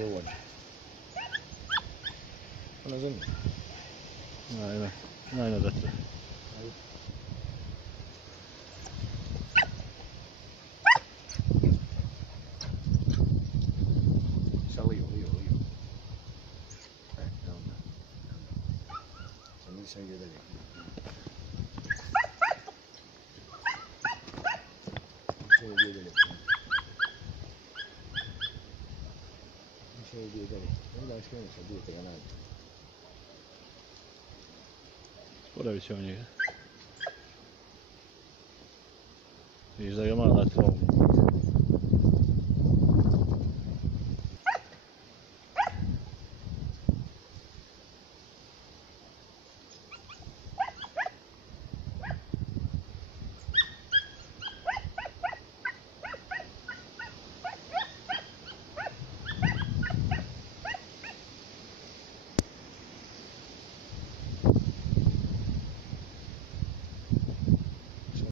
nije u vodu. Na zemlji. Ajme da te. Sad liju. Evo ga. Sad nisam gdje dalje. Nisam gdje dalje. Onda je skrenuo sad, budete ga nađe. Sporavit ćemo njega. Vidiš da ga malo dati ovom.